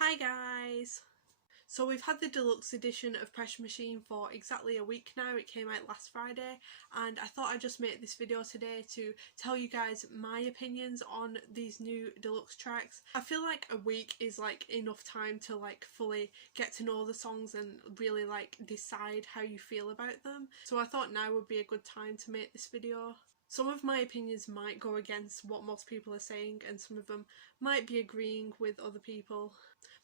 Hi guys! So we've had the deluxe edition of Pressure Machine for exactly a week now. It came out last Friday and I thought I'd just make this video today to tell you guys my opinions on these new deluxe tracks. I feel like a week is like enough time to like fully get to know the songs and really like decide how you feel about them. So I thought now would be a good time to make this video. Some of my opinions might go against what most people are saying and some of them might be agreeing with other people.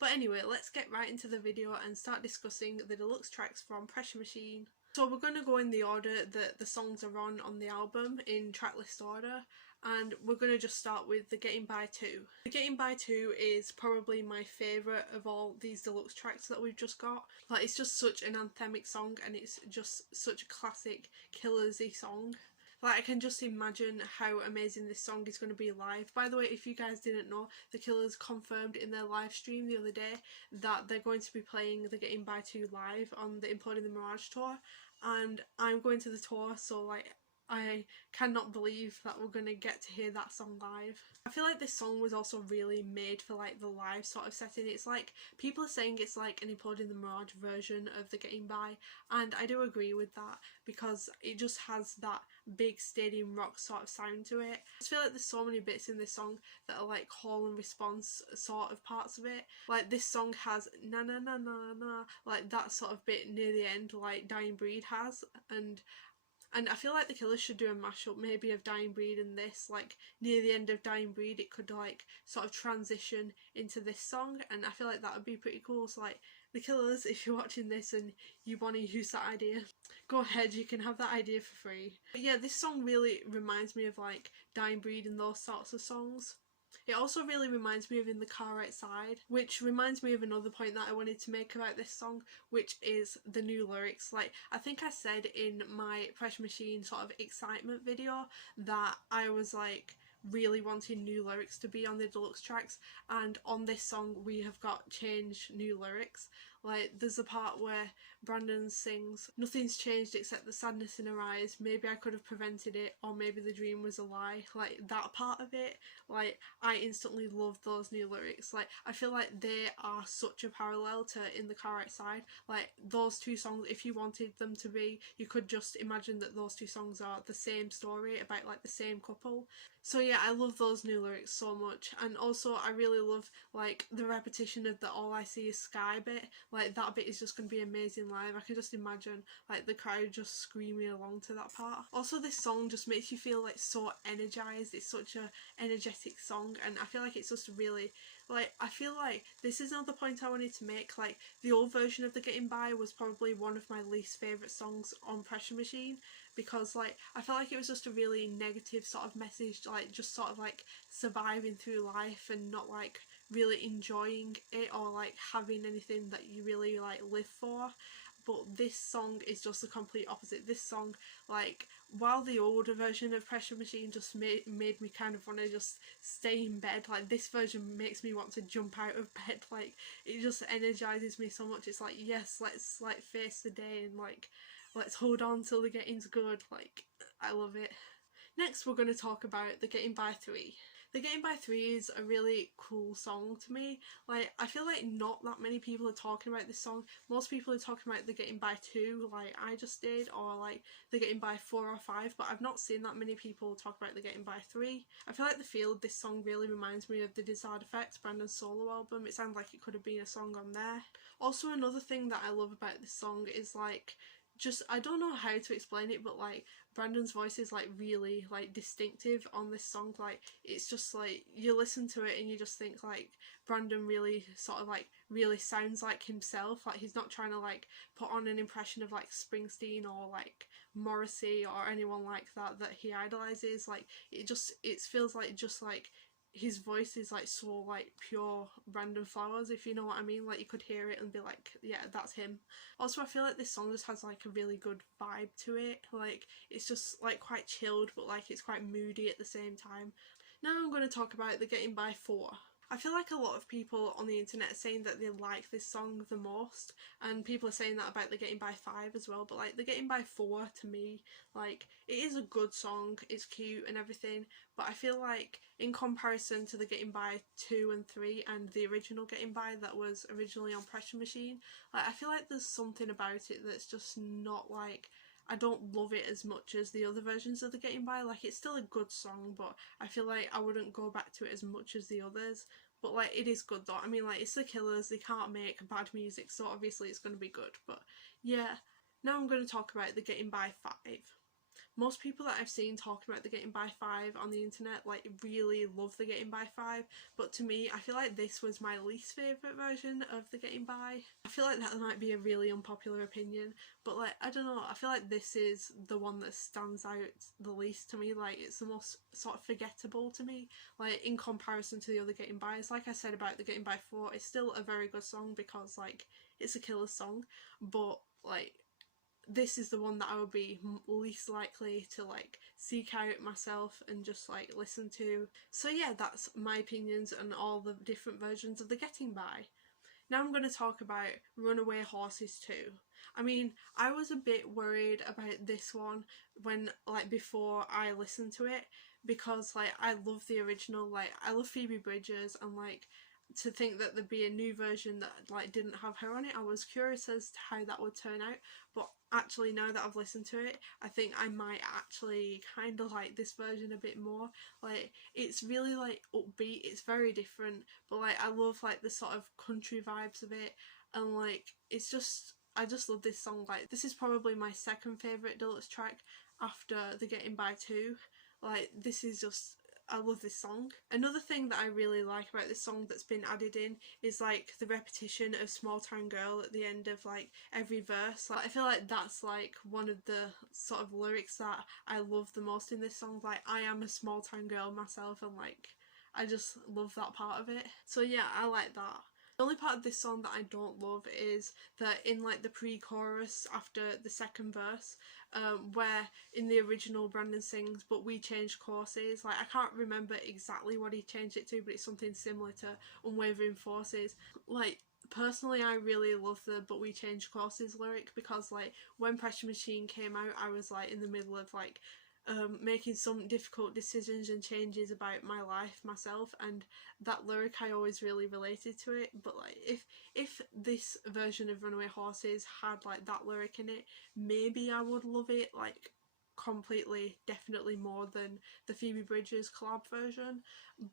But anyway, let's get right into the video and start discussing the deluxe tracks from Pressure Machine. So we're going to go in the order that the songs are on the album, in tracklist order, and we're going to just start with the Getting By 2. The Getting By 2 is probably my favourite of all these deluxe tracks that we've just got. Like, it's just such an anthemic song and it's just such a classic Killers-y song. Like, I can just imagine how amazing this song is going to be live. By the way, if you guys didn't know, the Killers confirmed in their live stream the other day that they're going to be playing the Getting By 2 live on the Imploding the Mirage tour, and I'm going to the tour, so like I cannot believe that we're going to get to hear that song live. I feel like this song was also really made for like the live sort of setting. It's like, people are saying it's like an Imploding the Mirage version of the Getting By, and I do agree with that because it just has that big stadium rock sort of sound to it. I just feel like there's so many bits in this song that are like call and response sort of parts of it. Like, this song has na na na na na, like that sort of bit near the end like Dying Breed has, and I feel like the Killers should do a mashup maybe of Dying Breed and this. Like, near the end of Dying Breed it could like sort of transition into this song, and I feel like that would be pretty cool. So like, the Killers, if you're watching this and you want to use that idea, go ahead, you can have that idea for free. But yeah, this song really reminds me of like Dying Breed and those sorts of songs. It also really reminds me of In the Car Outside, which reminds me of another point that I wanted to make about this song, which is the new lyrics. Like, I think I said in my Pressure Machine sort of excitement video that I was like really wanting new lyrics to be on the deluxe tracks, and on this song we have got changed new lyrics. Like, there's a part where Brandon sings, "Nothing's changed except the sadness in her eyes, maybe I could have prevented it, or maybe the dream was a lie." Like, that part of it, like, I instantly love those new lyrics. Like, I feel like they are such a parallel to In the Car Outside. Like, those two songs, if you wanted them to be, you could just imagine that those two songs are the same story about like the same couple. So yeah, I love those new lyrics so much, and also I really love like the repetition of the "all I see is sky" bit. Like, that bit is just going to be amazing live. I can just imagine like the crowd just screaming along to that part. Also, this song just makes you feel like so energised. It's such a energetic song, and I feel like it's just really, like, I feel like this is another point I wanted to make. Like, the old version of the Getting By was probably one of my least favourite songs on Pressure Machine, because like I felt like it was just a really negative sort of message, like just sort of like surviving through life and not like really enjoying it or like having anything that you really like live for. But this song is just the complete opposite. This song, like, while the older version of Pressure Machine just made me kind of want to just stay in bed, like, this version makes me want to jump out of bed. Like, it just energizes me so much. It's like, yes, let's like face the day and like let's hold on till the getting's good. Like, I love it. Next, we're going to talk about the Getting By 3. The Getting By 3 is a really cool song to me. Like, I feel like not that many people are talking about this song. Most people are talking about the Getting By 2, like I just did, or like the Getting By 4 or 5, but I've not seen that many people talk about the Getting By 3. I feel like the feel of this song really reminds me of the Desired Effects, Brandon's solo album. It sounds like it could have been a song on there. Also, another thing that I love about this song is like, just, I don't know how to explain it, but like Brandon's voice is like really like distinctive on this song. Like, it's just like you listen to it and you just think like Brandon really sort of like really sounds like himself. Like, he's not trying to like put on an impression of like Springsteen or like Morrissey or anyone like that he idolizes. Like, it feels like just like his voice is like so like pure Brandon Flowers, if you know what I mean. Like, you could hear it and be like, yeah, that's him. Also, I feel like this song just has like a really good vibe to it. Like, it's just like quite chilled, but like it's quite moody at the same time. Now I'm going to talk about the Getting By 4. I feel like a lot of people on the internet are saying that they like this song the most, and people are saying that about the Getting By 5 as well, but like the Getting By 4 to me, like it is a good song, it's cute and everything, but I feel like in comparison to the Getting By 2 and 3 and the original Getting By that was originally on Pressure Machine, like I feel like there's something about it that's just not like, I don't love it as much as the other versions of the Getting By. Like it's still a good song, but I feel like I wouldn't go back to it as much as the others. But like it is good though. I mean, like it's the Killers, they can't make bad music, so obviously it's going to be good. But yeah, now I'm going to talk about the Getting By 5. Most people that I've seen talking about the Getting By 5 on the internet like really love the Getting By 5, but to me I feel like this was my least favourite version of the Getting By. I feel like that might be a really unpopular opinion, but like I don't know, I feel like this is the one that stands out the least to me. Like it's the most sort of forgettable to me, like in comparison to the other Getting Bys. Like I said about the Getting By 4, it's still a very good song because like it's a Killers song, but like this is the one that I would be least likely to like seek out myself and just like listen to. So yeah, that's my opinions on all the different versions of the Getting By. Now I'm going to talk about Runaway Horses 2. I mean, I was a bit worried about this one when like before I listened to it, because like I love the original, like I love Phoebe Bridgers, and like to think that there'd be a new version that like didn't have her on it, I was curious as to how that would turn out. But actually now that I've listened to it, I think I might actually kind of like this version a bit more. Like it's really like upbeat, it's very different, but like I love like the sort of country vibes of it, and like it's just, I just love this song. Like this is probably my second favourite Deluxe track after the Getting By 2. Like this is just, I love this song. Another thing that I really like about this song that's been added in is like the repetition of Small Town Girl at the end of like every verse. Like I feel like that's like one of the sort of lyrics that I love the most in this song. Like I am a small town girl myself, and like I just love that part of it. So yeah, I like that. The only part of this song that I don't love is that in like the pre-chorus after the second verse, where in the original Brandon sings "but we changed courses." Like I can't remember exactly what he changed it to, but it's something similar to "unwavering forces." Like personally I really love the "but we changed courses" lyric, because like when Pressure Machine came out I was like in the middle of like making some difficult decisions and changes about my life myself, and that lyric I always really related to it. But like if this version of Runaway Horses had like that lyric in it, maybe I would love it like completely, definitely more than the Phoebe Bridgers collab version.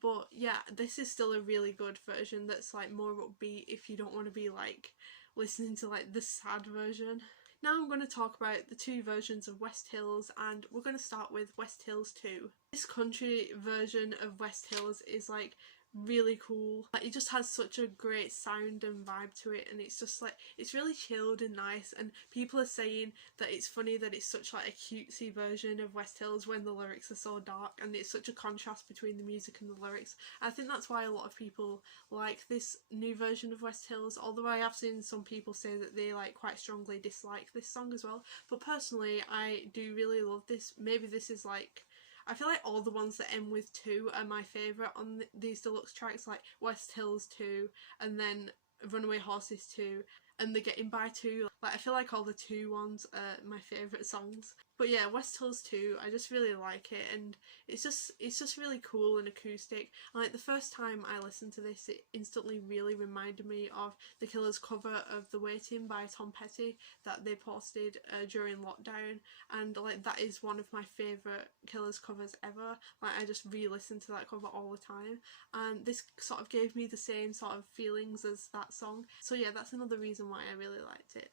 But yeah, this is still a really good version that's like more upbeat if you don't want to be like listening to like the sad version. Now I'm going to talk about the two versions of West Hills, and we're going to start with West Hills 2. This country version of West Hills is like really cool. Like it just has such a great sound and vibe to it, and it's just like, it's really chilled and nice, and people are saying that it's funny that it's such like a cutesy version of West Hills when the lyrics are so dark, and it's such a contrast between the music and the lyrics. I think that's why a lot of people like this new version of West Hills, although I have seen some people say that they like quite strongly dislike this song as well. But personally I do really love this. Maybe this is like, I feel like all the ones that end with 2 are my favourite on these Deluxe tracks, like West Hills 2 and then Runaway Horses 2 and the Getting By 2. Like I feel like all the 2 ones are my favourite songs. But yeah, West Hills 2, I just really like it, and it's just really cool and acoustic. And like the first time I listened to this, it instantly really reminded me of the Killers cover of The Waiting by Tom Petty that they posted during lockdown, and like that is one of my favourite Killers covers ever. Like I just re-listen to that cover all the time, and this sort of gave me the same sort of feelings as that song. So yeah, that's another reason why I really liked it.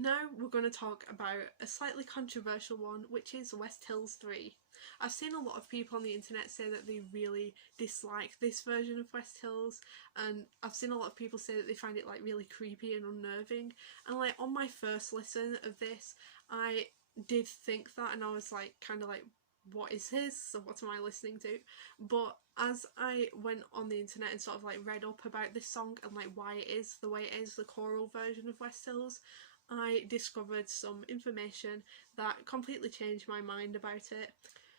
Now we're going to talk about a slightly controversial one, which is West Hills 3. I've seen a lot of people on the internet say that they really dislike this version of West Hills, and I've seen a lot of people say that they find it like really creepy and unnerving. And like on my first listen of this, I did think that, and I was like kind of like, what is this? So what am I listening to? But as I went on the internet and sort of like read up about this song and like why it is the way it is, the choral version of West Hills, I discovered some information that completely changed my mind about it.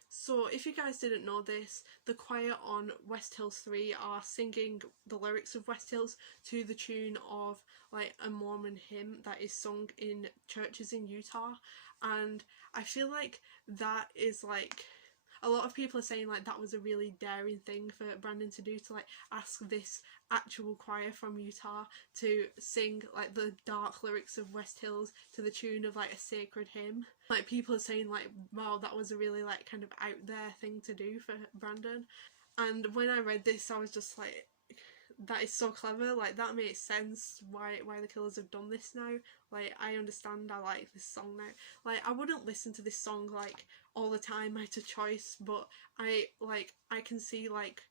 So if you guys didn't know this, the choir on West Hills 3 are singing the lyrics of West Hills to the tune of like a Mormon hymn that is sung in churches in Utah, and I feel like that is like, a lot of people are saying like that was a really daring thing for Brandon to do, to like ask this actual choir from Utah to sing like the dark lyrics of West Hills to the tune of like a sacred hymn. Like people are saying like, wow, that was a really like kind of out there thing to do for Brandon. And when I read this, I was just like, that is so clever. Like that makes sense why the Killers have done this now. Like I understand, I like this song now. Like I wouldn't listen to this song like all the time out of choice, but I can see like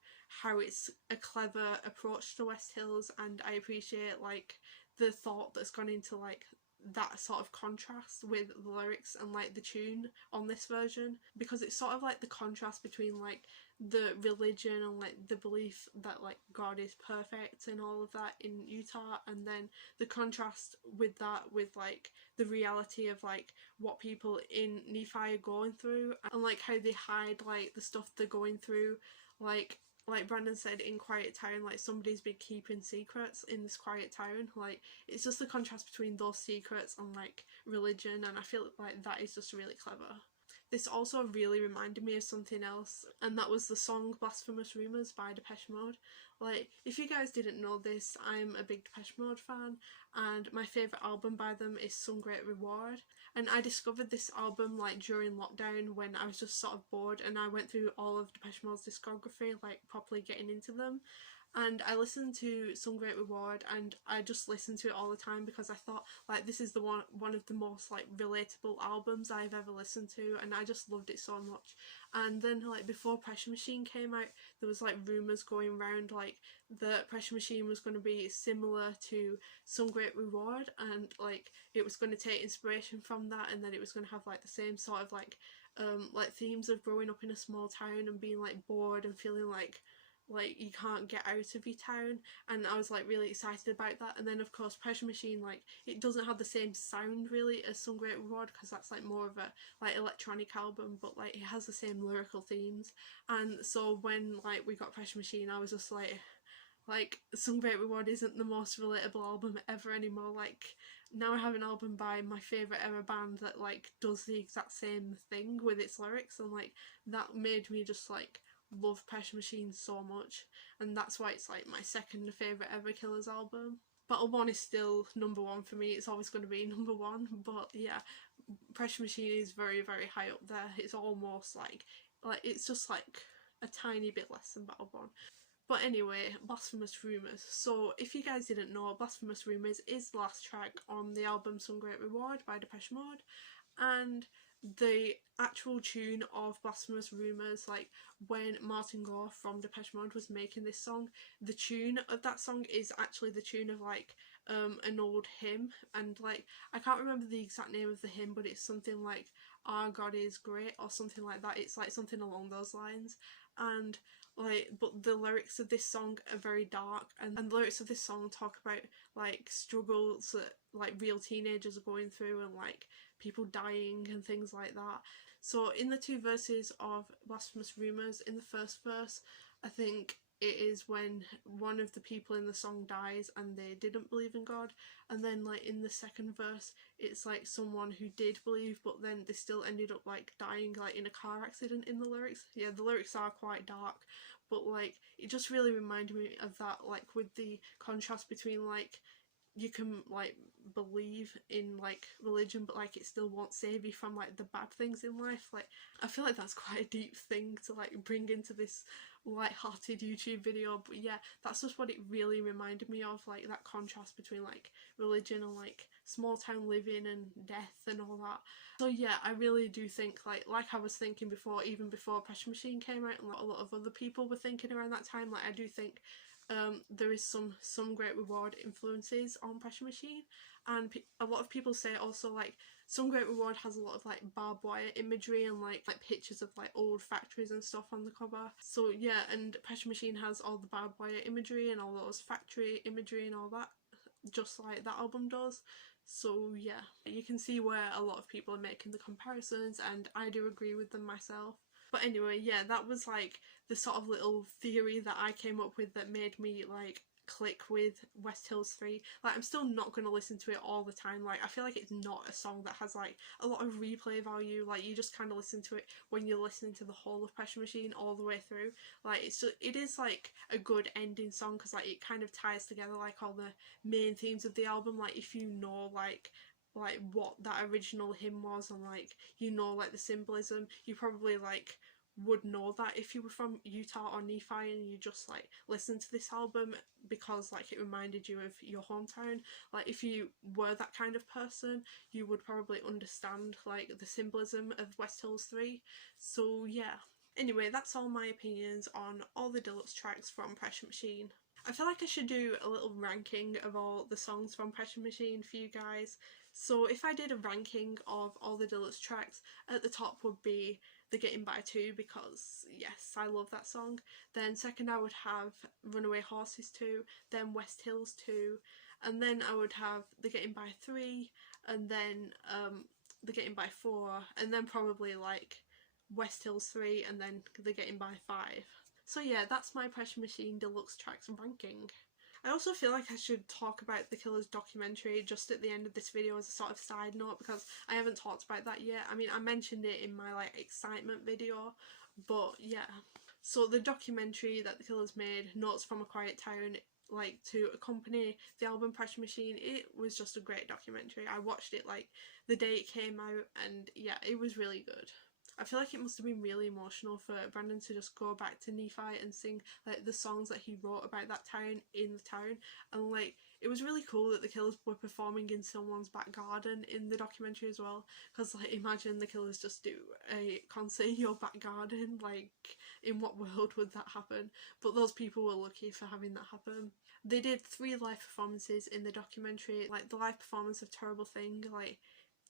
how it's a clever approach to West Hills, and I appreciate like the thought that's gone into like that sort of contrast with the lyrics and like the tune on this version, because it's sort of like the contrast between like the religion and like the belief that like God is perfect and all of that in Utah, and then the contrast with that with like the reality of like what people in Nephi are going through, and like how they hide like the stuff they're going through, like Brandon said in Quiet Town, like somebody's been keeping secrets in this quiet town. Like it's just the contrast between those secrets and like religion, and I feel like that is just really clever. This also really reminded me of something else, and that was the song Blasphemous Rumors by Depeche Mode. Like, if you guys didn't know this, I'm a big Depeche Mode fan, and my favourite album by them is Some Great Reward. And I discovered this album like during lockdown when I was just sort of bored, and I went through all of Depeche Mode's discography, like properly getting into them. And I listened to Some Great Reward, and I just listened to it all the time because I thought like this is the one of the most like relatable albums I've ever listened to, and I just loved it so much. And then like before Pressure Machine came out, there was like rumours going around like the Pressure Machine was going to be similar to Some Great Reward, and like it was going to take inspiration from that, and then it was going to have like the same sort of like themes of growing up in a small town and being like bored and feeling like you can't get out of your town, and I was like really excited about that. And then of course Pressure Machine, like it doesn't have the same sound really as Some Great Reward because that's like more of a like electronic album, but like it has the same lyrical themes. And so when like we got Pressure Machine, I was just like Some Great Reward isn't the most relatable album ever anymore. Like now I have an album by my favourite ever band that like does the exact same thing with its lyrics, and like that made me just like love Pressure Machine so much, and that's why it's like my second favourite ever Killers album. Battle Born is still number one for me, it's always going to be number one, but yeah, Pressure Machine is very very high up there. It's almost like it's just like a tiny bit less than Battle Born. But anyway, Blasphemous Rumors. So if you guys didn't know, Blasphemous Rumors is the last track on the album Some Great Reward by Depeche Mode, and the actual tune of Blasphemous Rumors, like when Martin Gore from Depeche Mode was making this song, the tune of that song is actually the tune of like an old hymn, and like I can't remember the exact name of the hymn, but it's something like Our God is Great or something like that. It's like something along those lines. And like, but the lyrics of this song are very dark, and the lyrics of this song talk about like struggles that like real teenagers are going through, and like people dying and things like that. So in the two verses of Blasphemous Rumors, in the first verse, I think it is when one of the people in the song dies and they didn't believe in God, and then like in the second verse it's like someone who did believe but then they still ended up like dying like in a car accident in the lyrics. Yeah, the lyrics are quite dark, but like it just really reminded me of that, like with the contrast between like you can like believe in like religion but like it still won't save you from like the bad things in life. Like I feel like that's quite a deep thing to like bring into this light-hearted YouTube video, but yeah, that's just what it really reminded me of, like that contrast between like religion and like small town living and death and all that. So yeah, I really do think like I was thinking before, even before Pressure Machine came out and like a lot of other people were thinking around that time, like I do think there is some Great Reward influences on Pressure Machine, and a lot of people say also like Some Great Reward has a lot of like barbed wire imagery and like pictures of like old factories and stuff on the cover. So yeah, and Pressure Machine has all the barbed wire imagery and all those factory imagery and all that, just like that album does. So yeah, you can see where a lot of people are making the comparisons, and I do agree with them myself. But anyway, yeah, that was like the sort of little theory that I came up with that made me like click with West Hills 3. Like, I'm still not going to listen to it all the time. Like, I feel like it's not a song that has like a lot of replay value. Like, you just kind of listen to it when you're listening to the whole of Pressure Machine all the way through. Like, it is like a good ending song because like it kind of ties together like all the main themes of the album. Like, if you know like what that original hymn was, and like you know like the symbolism, you probably like would know that if you were from Utah or Nephi and you just like listened to this album because like it reminded you of your hometown. Like, if you were that kind of person, you would probably understand like the symbolism of West Hills 3. So yeah. Anyway, that's all my opinions on all the deluxe tracks from Pressure Machine. I feel like I should do a little ranking of all the songs from Pressure Machine for you guys. So if I did a ranking of all the deluxe tracks, at the top would be The Getting By 2 because yes, I love that song. Then second I would have Runaway Horses 2, then West Hills 2, and then I would have The Getting By 3, and then The Getting By 4, and then probably like West Hills 3, and then The Getting By 5. So yeah, that's my Pressure Machine deluxe tracks ranking. I also feel like I should talk about the Killers documentary just at the end of this video as a sort of side note because I haven't talked about that yet. I mean, I mentioned it in my like excitement video, but yeah. So the documentary that the Killers made, Notes from a Quiet Town, like to accompany the album Pressure Machine, it was just a great documentary. I watched it like the day it came out and yeah, it was really good. I feel like it must have been really emotional for Brandon to just go back to Nephi and sing like the songs that he wrote about that town in the town, and like it was really cool that the Killers were performing in someone's back garden in the documentary as well, because like imagine the Killers just do a concert in your back garden, like in what world would that happen? But those people were lucky for having that happen. They did 3 live performances in the documentary, like the live performance of Terrible Thing, like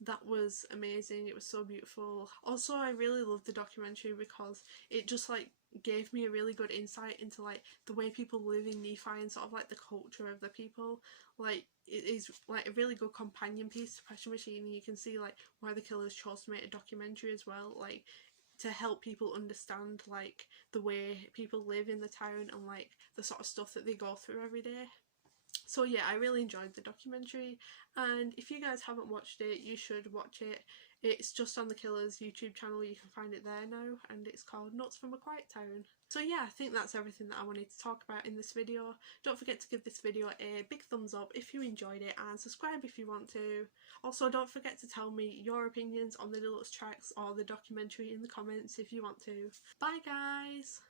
that was amazing. It was so beautiful. Also, I really loved the documentary because it just like gave me a really good insight into like the way people live in Nephi and sort of like the culture of the people. Like, it is like a really good companion piece to Pressure Machine, and you can see like why the Killers chose to make a documentary as well, like to help people understand like the way people live in the town and like the sort of stuff that they go through every day. So yeah, I really enjoyed the documentary, and if you guys haven't watched it, you should watch it. It's just on the Killers YouTube channel, you can find it there now, and it's called Notes from a Quiet Town. So yeah, I think that's everything that I wanted to talk about in this video. Don't forget to give this video a big thumbs up if you enjoyed it, and subscribe if you want to. Also, don't forget to tell me your opinions on the deluxe tracks or the documentary in the comments if you want to. Bye guys!